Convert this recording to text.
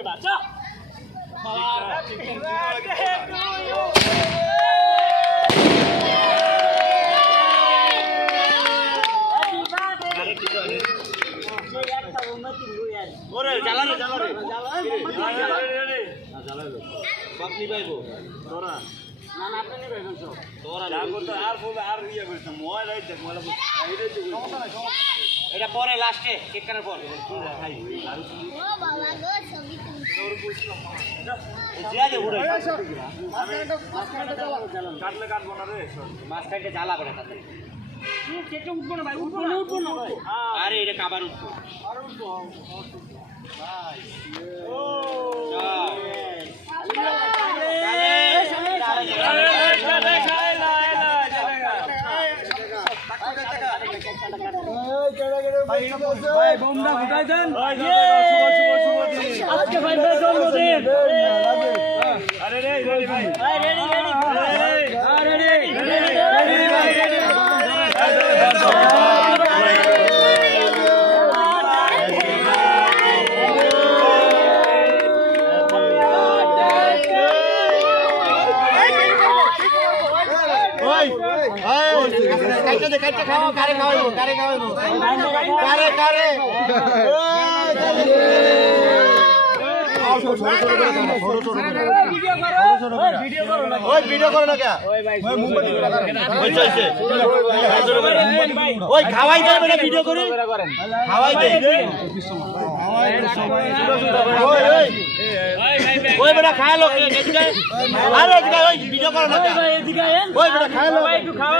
বেটা যা ওরে জ্বালারে জ্বালারে জ্বালারে বাপনি পাইবো তোরা না না আপনি নেবেন সব তোরা যা করতে আর বলে আর ইয়া করছ মোবাইল আই দেখ মোবাইল এটা পরে লাস্টে কেক কাটার পর খাই ও বাবা গো ছবি তোর বুঝলাম যা যে উড়াই কাটলে কাটবো না রে মাছ কাটে জ্বালা করে তাতে কেটে উঠবো না ভাই উঠবো না ভাই আরে এটা কাবার উঠবো আর উঠবো ভাই ও ভাই বোমটা ফুটাই দেন আজকে ভাই জন্মদিন আরে রে রেডি ভাই ভাই রেডি রেডি আরে রেডি রেডি ভাই রেডি কাটে খাও কারে খাওয়াইবো কারে খাওয়াইবো কারে কারে ওই ভিডিও করো না কে ওই মোমবাতি ওই চলছে ওই খাওয়াই দেবে না ভিডিও করে খাওয়াই দে ওই ওই ওই বেটা খায় লোক এদিকে আরে এদিকে ওই ভিডিও করো না কে ওই বেটা খায় লোক একটু খাওয়া